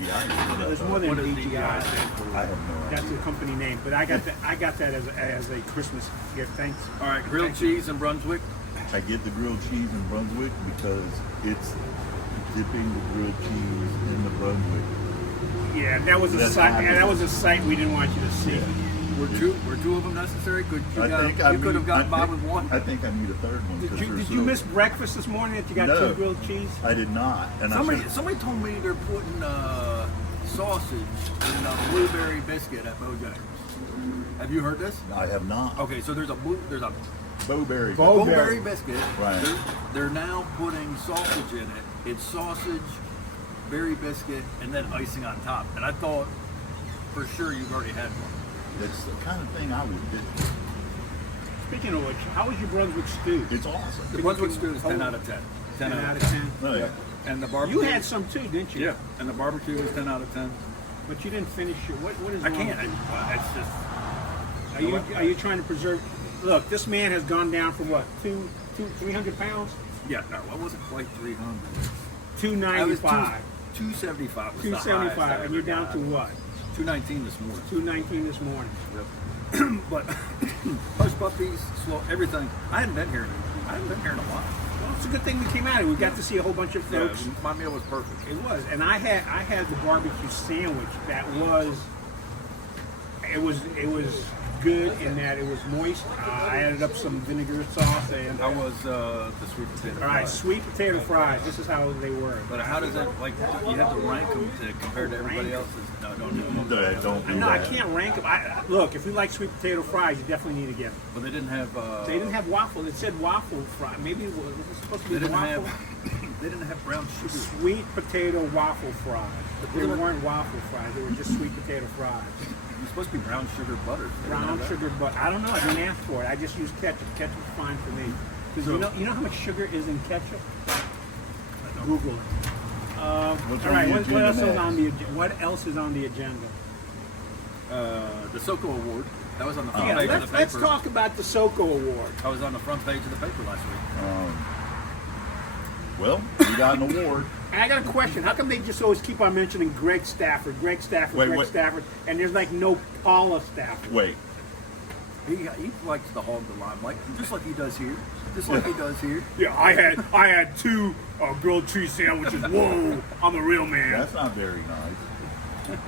DGI. There's more than DGI. I have no idea. That's the company name, but I got that as a Christmas gift. Thanks. All right, grilled cheese in Brunswick. I get the grilled cheese in Brunswick because it's dipping the grilled cheese in the Brunswick. Yeah, that was a sight. Yeah, that was a sight we didn't want you to see. Yeah. Were two of them necessary? Could you could have gotten by with one? I think I need a third one. Did you miss breakfast this morning that you got No, 2 grilled cheese? I did not. And Somebody told me they're putting sausage in a blueberry biscuit at Bojangles. Have you heard this? I have not. Okay, so there's a Bowberry. blueberry biscuit. Right. They're now putting sausage in it. It's sausage, berry biscuit, and then icing on top. And I thought for sure you've already had one. That's the kind of thing I would do. Speaking of which, how was your Brunswick stew? It's awesome. The Brunswick stew is 10 out of 10. 10 out of 10. Oh, yeah. And the barbecue. You had some too, didn't you? Yeah. And the barbecue is 10 out of 10. But you didn't finish your. What is? I wrong can't. with you? It's just. Are you trying to preserve? Look, this man has gone down from what? 300 pounds? Yeah. No, I wasn't quite 300. 295. 275 was the 275, highest and you're down to what? 219 this morning. 219 this morning. Yep. But hush puppies, slow, everything. I hadn't been here in a while. Well, it's a good thing we came out. We got to see a whole bunch of folks. Yeah, my meal was perfect. It was, and I had the barbecue sandwich that was. It was good in that it was moist. I added up some vinegar sauce and. How was the sweet potato? All right, fries? sweet potato fries. This is how they were. But how does that you have to rank them to compare to everybody else's? No, don't do that. Don't do No, that. I can't rank them. Look, if you like sweet potato fries, you definitely need to get them. But they didn't have. They didn't have waffle. It said waffle fry. Maybe it was supposed to be They didn't waffle. have. They didn't have brown sugar. Sweet potato waffle fries. But they weren't waffle fries. They were just sweet potato fries. It's supposed to be brown sugar butter. Brown sugar, but I don't know. I didn't ask for it. I just used ketchup. Ketchup's fine for me. Because you know how much sugar is in ketchup? Google it. All right. What else is on the agenda? The SoCo Award. That was on the front Yeah, page of the paper. let's talk about the SoCo Award. I was on the front page of the paper last week. Well, we got an award. And I got a question. How come they just always keep on mentioning Greg Stafford, Wait. Stafford, and there's like no Paula Stafford? Wait. He likes to hog the limelight, just like he does here. Just like he does here. Yeah, I had 2 grilled cheese sandwiches. Whoa, I'm a real man. That's not very nice.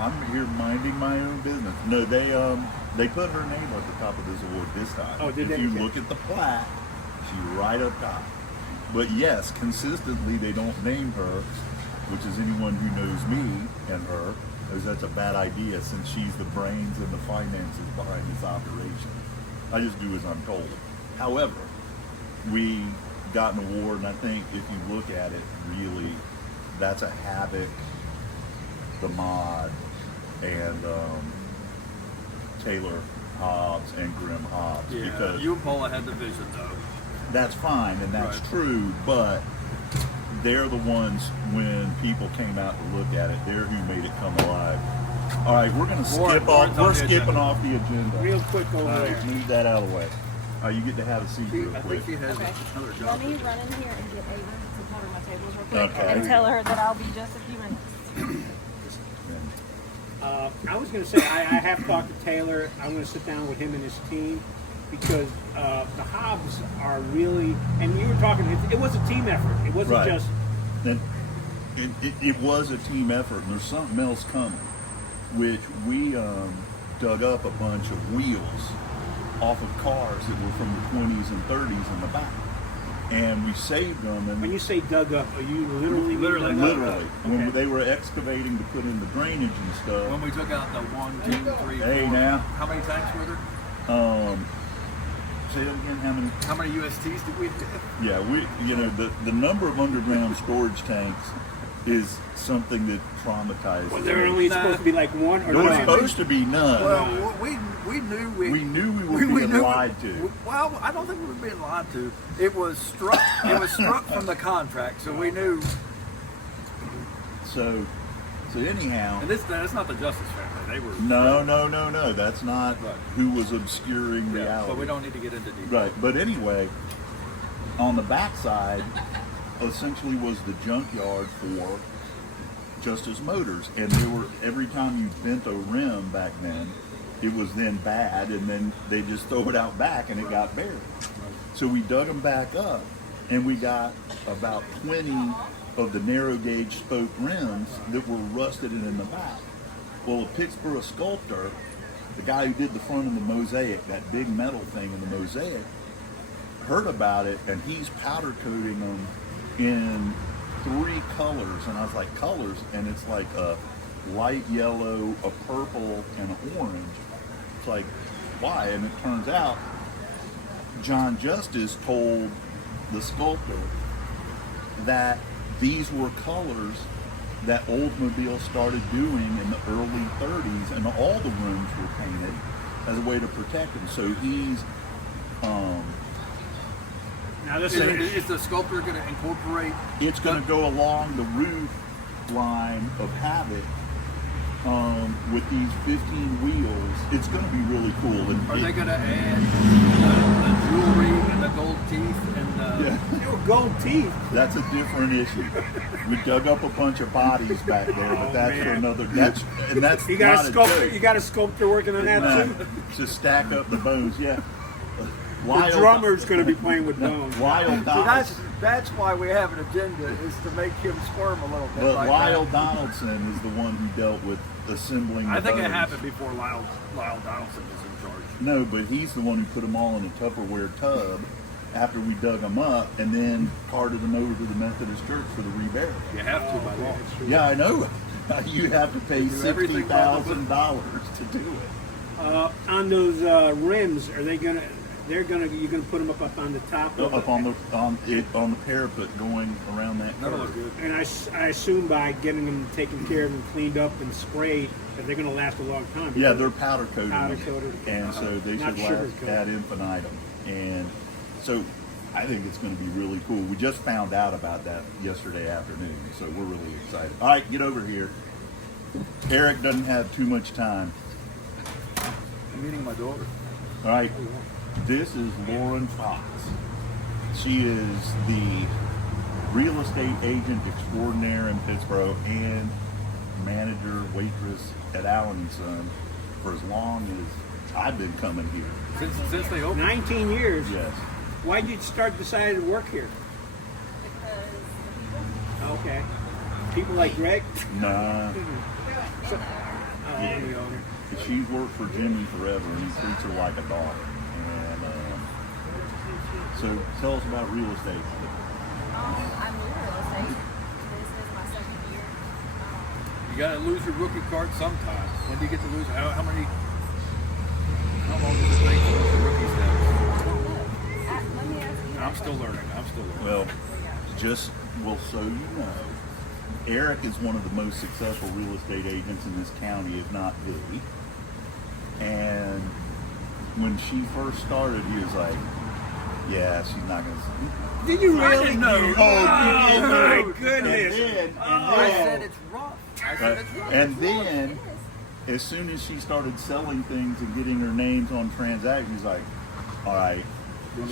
I'm here minding my own business. No, they put her name at the top of this award this time. Oh, did they? If you look at the plaque, she's right up top. But yes, consistently they don't name her, which is anyone who knows me and her, as that's a bad idea since she's the brains and the finances behind this operation. I just do as I'm told. However, we got an award, and I think if you look at it, really, that's a Havoc, the Mod, and Taylor Hobbs and Grim Hobbs. Yeah, because you and Paula had the vision, though. that's fine, and that's Right. true, but they're the ones, when people came out to look at it, they're who made it come alive. All right, we're going to skip off. We're skipping off the agenda. Real quick over All there. right, move that out of the way. You get to have a seat real I quick. think she has Okay. another Let job. me run in here and get Ava to put her my tables real quick Okay. and tell her that I'll be just a few minutes. I was going to say I have talked to Taylor. I'm going to sit down with him and his team because the Hobbs are really. And you were talking. It was a team effort. It wasn't Right. just. And it was a team effort, and there's something else coming, which we dug up a bunch of wheels off of cars that were from the 20s and 30s in the back, and we saved them. And When you say dug up, are you literally Literally. dug up? literally, Okay. when they were excavating to put in the drainage and stuff. When we took out the 1, 2, 3, 4. Hey, now. How many tanks were there? Say that again. How many? How many USTs did we do? Yeah, the number of underground storage tanks is something that traumatized. Was there only supposed to be like one or There was no? supposed to be none. Well, we knew we knew we were being lied to. Well, I don't think we were being lied to. It was struck. It was struck from the contract, so we knew. So anyhow. And that's not the Justice family. They were. No. That's not Right. who was obscuring Yeah, reality. but we don't need to get into detail. Right, but anyway, on the backside, essentially was the junkyard for Justice Motors, and they were, every time you bent a rim back then, it was then bad, and then they just throw it out back and it got buried. So we dug them back up, and we got about 20 of the narrow gauge spoke rims that were rusted in the back. Well, a Pittsboro sculptor, the guy who did the front of the mosaic, that big metal thing in the mosaic, heard about it, and he's powder coating them in 3 colors. And I was like, colors? And it's like a light yellow, a purple, and an orange. It's like, why? And it turns out John Justice told the sculptor that these were colors that Oldsmobile started doing in the early 30s, and all the rooms were painted as a way to protect them. So he's Now this Is the sculptor going to incorporate? it's going to go along the roof line of Habit with these 15 wheels. It's going to be really cool. And Are they going to add the jewelry and the gold teeth and Yeah. gold teeth. That's a different issue. We dug up a bunch of bodies back there, but that's for man. another. That's You got not a sculptor. joke. You got a sculptor working on that Nah, too. to stack up the bones. Yeah. The drummer's going to be playing with bones. Lyle See, Donaldson. that's why we have an agenda, is to make him squirm a little bit. But like Lyle that. Donaldson is the one who dealt with assembling the I think it bones. happened before Lyle Donaldson was in charge. No, but he's the one who put them all in a Tupperware tub after we dug them up, and then carted them over to the Methodist Church for the reburial. You have to by law. Yeah, I know. You have to pay Do everything $60,000 to do it. On those rims, are they gonna? You're gonna put them up on the top. Of Up on the parapet going around that That'll curve. look good. And I assume by getting them taken care of and cleaned up and sprayed, that they're gonna last a long time. Yeah, they're powder coated. Powder coated. And so they Not should sugar last coated. ad infinitum. And so I think it's going to be really cool. We just found out about that yesterday afternoon, so we're really excited. All right, get over here. Eric doesn't have too much time. I'm meeting my daughter. All right, this is Lauren Fox. She is the real estate agent extraordinaire in Pittsboro and manager, waitress at Allen Sons for as long as I've been coming here. Since they opened. 19 years. Yes. Why did you decided to work here? Because the people. Okay. People like Greg. Nah. I'm the owner. She's worked for Jimmy forever, and he treats her like a daughter. And so, tell us about real estate. I'm new to real estate. This is my second year. You got to lose your rookie card sometime. When do you get to lose? How long does it take to lose your rookie status? Let me ask you. I'm still learning. Well, so you know, Eric is one of the most successful real estate agents in this county, if not the. And when she first started, he was like, "Yeah, she's not going to." Did you really? know. Oh my goodness. I said it's rough. I said it's rough. And then, as soon as she started selling things and getting her names on transactions, he's like, "All right,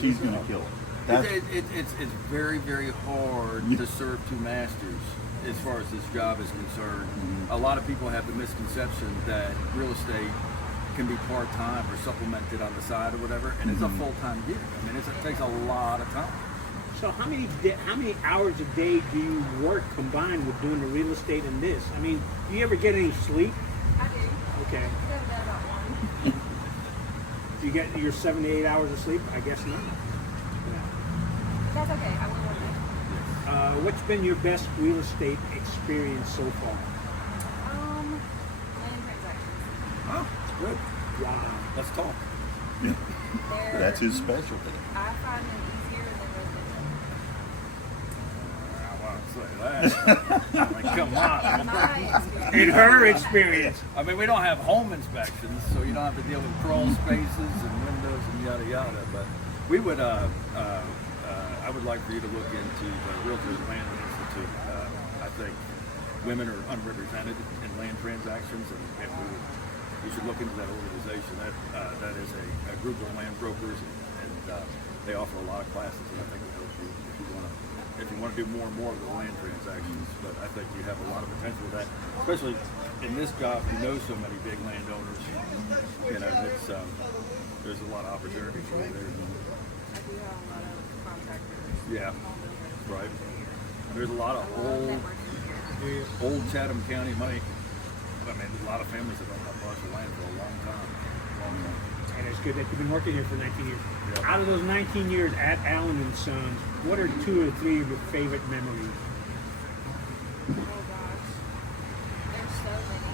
she's going to kill it." That's, It's very, very hard to serve two masters as far as this job is concerned. A lot of people have the misconception that real estate can be part-time or supplemented on the side or whatever, and it's a full-time gig. I mean, it takes a lot of time. So how many hours a day do you work combined with doing the real estate and this? I mean, do you ever get any sleep? I do. Okay. Go to bed about 1. Do you get your 7 to 8 hours of sleep? I guess not. That's okay. I will one day. What's been your best real estate experience so far? Land transactions. Oh, it's good. Wow. Let's talk. They're, that's his specialty. I find them easier than residential. I want to say that. I mean, come on. My experience. In her experience. I mean, we don't have home inspections, so you don't have to deal with crawl spaces and windows and yada yada. But we would, I would like for you to look into the Realtors Land Institute. I think women are underrepresented in land transactions, and you should look into that organization. That is a group of land brokers, and they offer a lot of classes, and I think it helps you if you want to if you want to do more and more of the land transactions. But I think you have a lot of potential with that, especially in this job. You know so many big landowners. You know, it's there's a lot of opportunity for you there. I do have a lot of contractors. Yeah. Homeowners. Right. There's a lot of A lot of networking here. old Chatham County money. I mean, a lot of families that don't have much land for a long time. And it's good that you've been working here for 19 years. Yeah. Out of those 19 years at Allen Sons, what are 2 or 3 of your favorite memories? Oh gosh, there's so many.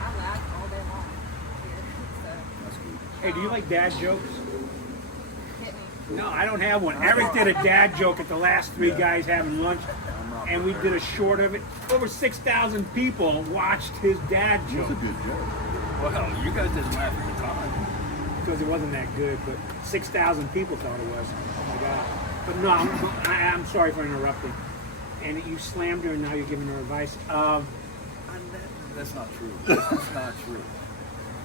I laugh all day long here, so That's good. Hey, do you like dad jokes? hit me. No, I don't have one. Eric did a dad joke at the last 3 Yeah. guys having lunch, and we did a short of it. Over 6,000 people watched his dad It's joke a good joke. Well, you guys didn't laugh at the time. because it wasn't that good, but 6,000 people thought it was. Oh my God. But no, I'm sorry for interrupting. And you slammed her, and now you're giving her advice. That's not true. That's not true.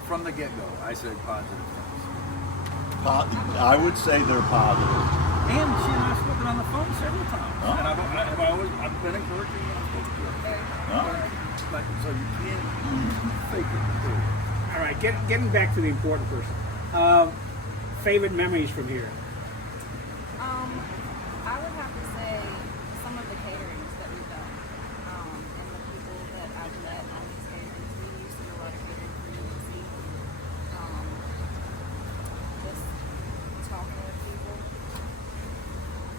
From the get-go, I said positive things. I would say they're positive. And she and I have spoken on the phone several times. Oh. And I've been encouraging you. I've spoken to her. Very Huh? Like, so you can't fake it. All right, getting back to the important person. Favorite memories from here? I would have to say some of the caterings that we've done, and the people that I've met on these caterings. We used to do a lot of catering for UNC. Just talking with people.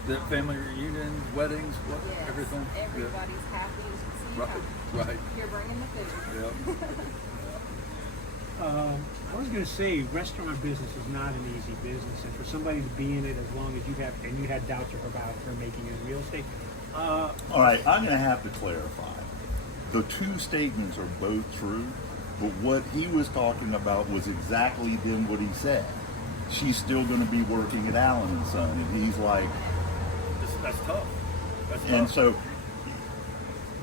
The family reunions, weddings, Yes, everything. everybody's happy. As you see, Right. you're bringing the food. Yeah. I was going to say, restaurant business is not an easy business, and for somebody to be in it as long as you have, and you had doubts about her making it real estate. All right, I'm going to have to clarify. The 2 statements are both true, but what he was talking about was exactly then what he said. She's still going to be working at Allen & Son, and he's like, That's tough. That's tough. and so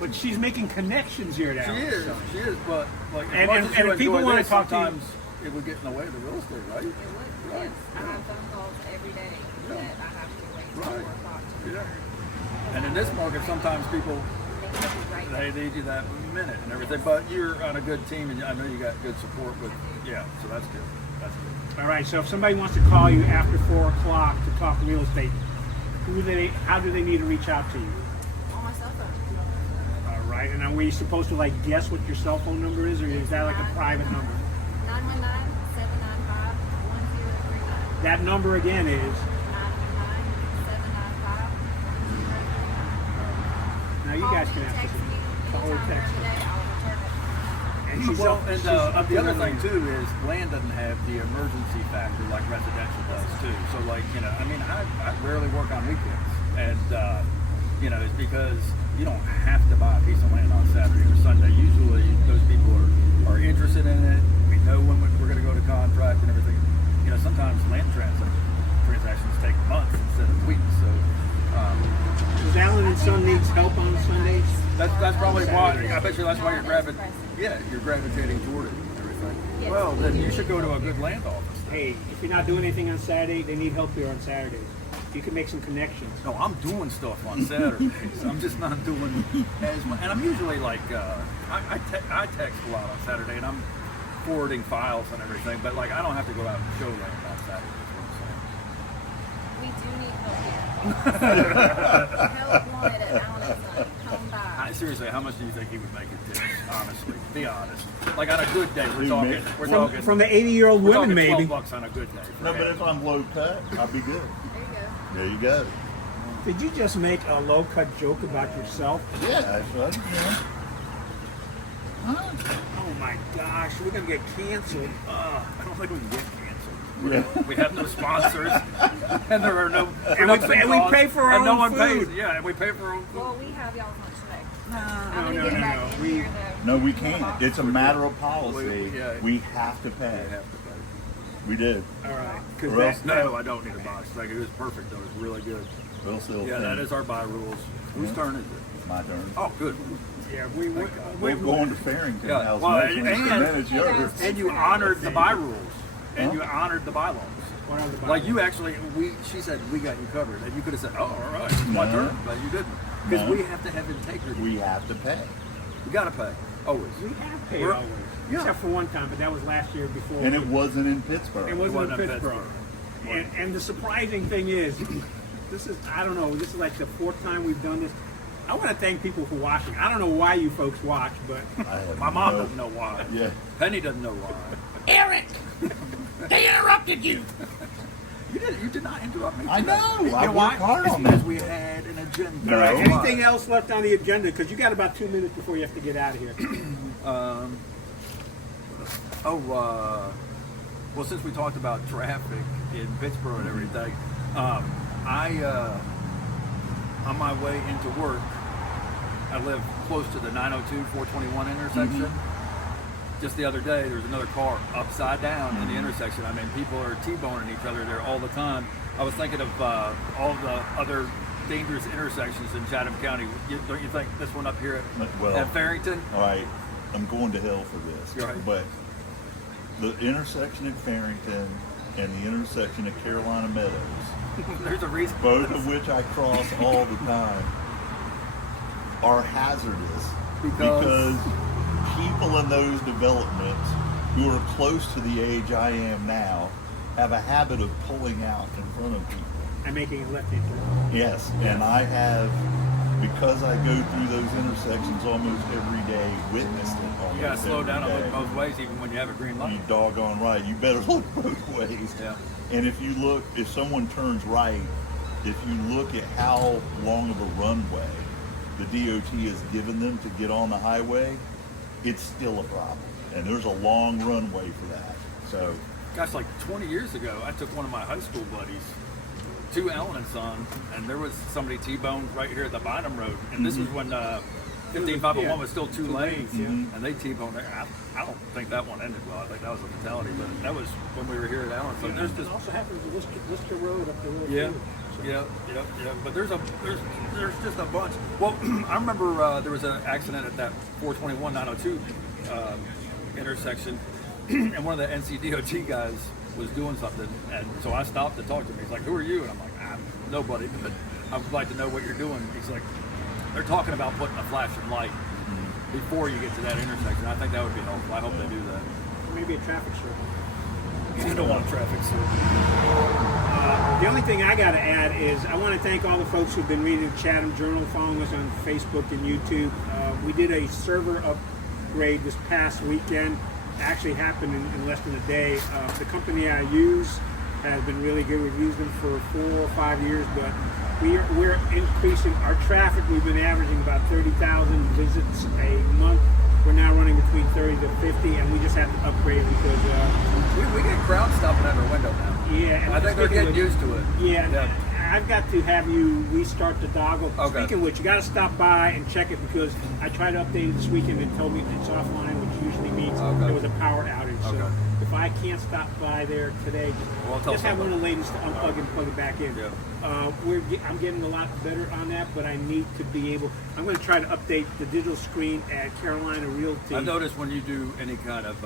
But she's making connections here at She Allen is, Sons. she is, but like, as And- much and- as and you if people enjoy wanna this, talk to you- sometimes it would get in the way of the real estate, right? It would, yes. I have phone calls every day that I have to wait till Right. 4 o'clock to Yeah. return. And in this market, sometimes people They need to be right they there. need you that minute and everything. But you're on a good team, and I know you got good support. But yeah, so that's good. That's good. All right, so if somebody wants to call you after 4 o'clock to talk real estate, how do they need to reach out to you? On my cell phone. All right, and are we supposed to like guess what your cell phone number is, or is that like a private number? 919-795-1039. That number again is. 919-795-1039. Now you guys can ask text us. me Call or anytime text. during the day. I'll return it. And she's Well, up, and she's up the other there. thing too is land doesn't have the emergency factor like residential does too. So like, you know, I mean, I rarely work on weekends, and you know, it's because you don't have to buy a piece of land on Saturday or Sunday. Usually those people are interested in it. We know when we're going to go to contract and everything. You know, sometimes land transactions take months instead of weeks. So Does Allen & Son needs help on Sundays? that's probably why. I bet you that's why you're That's gravitating. pressing. Yeah, you're gravitating toward it and everything. Yes. Well, then you should go to a good land office. Hey, if you're not doing anything on Saturday, they need help here on Saturdays. You can make some connections. No, I'm doing stuff on Saturdays. I'm just not doing as much. And I'm usually like, I text a lot on Saturday, and I'm forwarding files and everything. But like, I don't have to go out and show land on Saturday. We do need help here. Help wanted at Allen & Son. Come by. Seriously, how much do you think he would make it tips? Honestly, be honest. Like on a good day, we're Dude, talking. man. We're talking From the 80-year-old we're women, talking maybe. $12 on a good day. for no, but him. if I'm low cut, I'll be good. There you go. There you go. Did you just make a low-cut joke about yourself? Yeah, that's right. Yeah. Oh my gosh, we're gonna get canceled. I don't think we can get canceled. Yeah. We have no sponsors, and there are no. And we pay for our and no own one food. pays. Yeah, and we pay for our own food. Well, we have y'all's lunch today. No, I'm no, gonna get no, back no. in We- here though. No, we can't. It's a matter of policy. Yeah. We have to pay. They have to pay. We did. All right. 'Cause Or else- No, I don't need a box. Like it was perfect though. It was really good. We'll still Yeah, pay. that is our buy rules. Whose Yeah. turn is it? My turn. Oh, good. yeah, We're going to Farrington Yeah, House well, next week, and then it's yours. And you honored the buy rules, and you honored the bylaws. Or on the bottom. Like you actually, she said we got you covered, and you could have said, "Oh, all right, it's my No. turn," but you didn't, because No. we have to have integrity. We have to pay. We gotta pay always. We have paid We're- always. yeah. Except for one time, but that was last year before. And it wasn't in Pittsburgh. It wasn't in in Pittsboro. And the surprising thing is, this is, I don't know, this is like the 4th time we've done this. I want to thank people for watching. I don't know why you folks watch, but I have My mom no- doesn't know why. Yeah. Penny doesn't know why. Eric, they interrupted you. You did not interrupt me. I today. know. You I know why? worked hard It's on because that. we had an agenda. No. All right, Why? anything else left on the agenda? Because you got about 2 minutes before you have to get out of here. Well, since we talked about traffic in Pittsboro and everything, on my way into work, I live close to the 902-421 intersection. Just the other day, there was another car upside down in the intersection. I mean, people are T-boning each other there all the time. I was thinking of all the other dangerous intersections in Chatham County. Don't you think this one up here Well, at Farrington? All right, I'm going to hell for this. You're right. But the intersection at Farrington and the intersection at Carolina Meadows, There's a reason. both of which I cross all the time, are hazardous Because people in those developments who are close to the age I am now have a habit of pulling out in front of people. I'm making a left-hand turn. Yes, and I have, because I go through those intersections almost every day, witnessed it almost you gotta slow every down and day. look both ways, even when you have a green light. You doggone right. You better look both ways. Yeah. And if you look, if someone turns right, if you look at how long of a runway the DOT has given them to get on the highway, it's still a problem. And there's a long runway for that. So, Gosh, like 20 years ago, I took one of my high school buddies to Allen Sons, and there was somebody T-boned right here at the bottom road. And this was when 15501 was still 2 lanes, and they T-boned there. I don't think that one ended well. I think that was a fatality, but that was when we were here at Allen Sons. There's It just also happens to Lister Road up the road. yeah, too. yeah. But there's just a bunch. Well, I remember there was an accident at that 421 902 intersection, and one of the NCDOT guys was doing something, and so I stopped to talk to him. He's like, "Who are you?" And I'm like, "Nobody, but I would like to know what you're doing." He's like, "They're talking about putting a flashing light before you get to that intersection." I think that would be helpful. I hope they do that. Maybe a traffic circle. You don't want traffic, so. The only thing I got to add is I want to thank all the folks who've been reading the Chatham Journal, following us on Facebook and YouTube. We did a server upgrade this past weekend. It actually happened in less than a day. The company I use has been really good. We've used them for 4 or 5 years, but we're increasing our traffic. We've been averaging about 30,000 visits a month. We're now running between 30 to 50, and we just have to upgrade because We get crowds stopping at our window now. yeah. And I think they're speaking getting of- used to it. Yeah, I've got to have you restart the dongle. Okay. Speaking of which, you got to stop by and check it because I tried to update it this weekend and told me it's offline, which usually means Okay. there was a power outage. So Okay. if I can't stop by there today, Well, tell just have one of the somebody. ladies to unplug and plug it back in. Yeah. I'm getting a lot better on that, but I need to be able. I'm going to try to update the digital screen at Carolina Realty. I've noticed when you do any kind of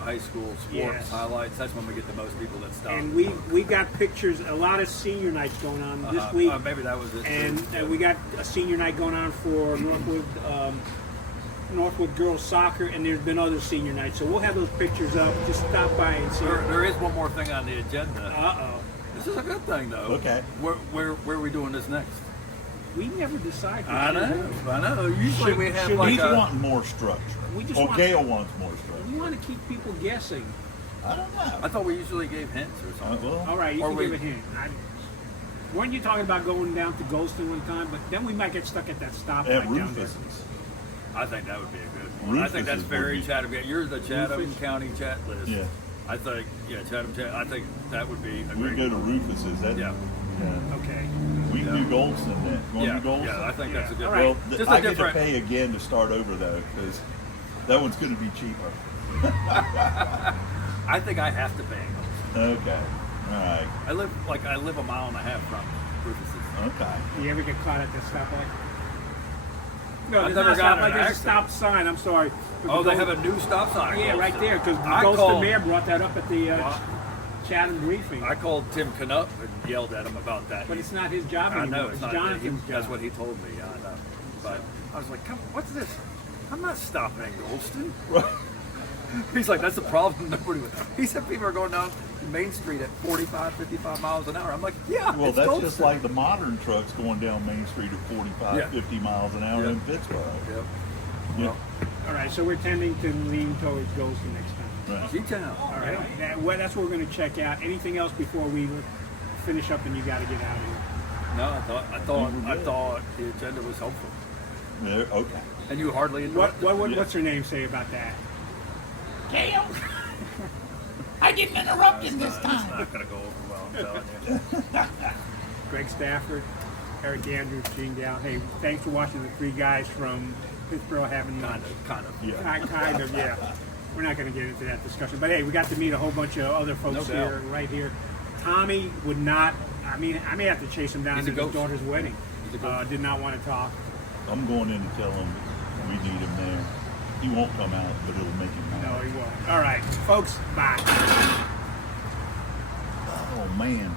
high school sports Yes. highlights, that's when we get the most people that stop. And we got pictures, a lot of senior nights going on this week. Maybe that was it. And too. we got a senior night going on for Northwood girls soccer, and there's been other senior nights. So we'll have those pictures up. Just stop by and see. There is one more thing on the agenda. Uh-oh. This is a good thing, though. Okay. Where are we doing this next? We never decide. I know. Usually we have should like He's a... wanting more structure. We just Or want- Gail wants more structure. We want to keep people guessing. I don't know. I thought we usually gave hints or something. Well, All right, you Or can we- give a hint. Weren't you talking about going down to Golston one time? But then we might get stuck at that stoplight at down there. Rufus's. I think that would be a good one. I think that's Rufus's very would be- Chatham. You're the Chatham Rufus? County chat list. Yeah. I think, Chatham. I think that would be a We great go to one. Rufus's. That, Yeah. Okay. We can do Goldston then. Want to do Goldston? Yeah, I think that's a good All one. right. Well, Just I a get to different... pay again to start over though, because that one's going to be cheaper. I think I have to pay. Okay. All right. I live a mile and a half from Rufus's. Okay. You ever get caught at that stoplight? No, I've there's never not a gotten stoplight. in an There's a accident. stop sign. I'm sorry. Oh, they have a new stop sign. Yeah, right there. Because I Golston called- Mayor brought that up at the. Chatham briefing. I called Tim Knupp and yelled at him about that. But it's not his job I anymore. know It's not. Jonathan's job. That's what he told me. I know. But I was like, "Come, what's this? I'm not stopping at Goldston." He's like, "That's the problem." Nobody would. He said people are going down Main Street at 45, 55 miles an hour. I'm like, "Yeah, Well, it's that's Goldston." just like the modern trucks going down Main Street at 45, Yeah. 50 miles an hour Yeah. in Pittsboro. Yep. Yeah. Well, All right, so we're tending to lean towards Goldston next time. Right. G-Town. All right, that's what we're going to check out. Anything else before we finish up and you got to get out of here? No, I thought the agenda was helpful, There, okay. and you hardly interrupted. What's her name say about that? Gail, I didn't interrupt him this It's time. not going to go over well. I'm telling you. Greg Stafford, Eric Andrews, Gene Galin. Hey, thanks for watching the three guys from Pittsboro having lunch. Kind of. Yeah. Kind of, yeah. We're not going to get into that discussion. But hey, we got to meet a whole bunch of other folks No doubt. here, right here. Tommy would not, I may have to chase him down He's to a his ghost. daughter's wedding. He's a ghost. Did not want to talk. I'm going in to tell him we need him there. He won't come out, but it'll make him No, mad. he won't. All right, folks, bye. Oh, man.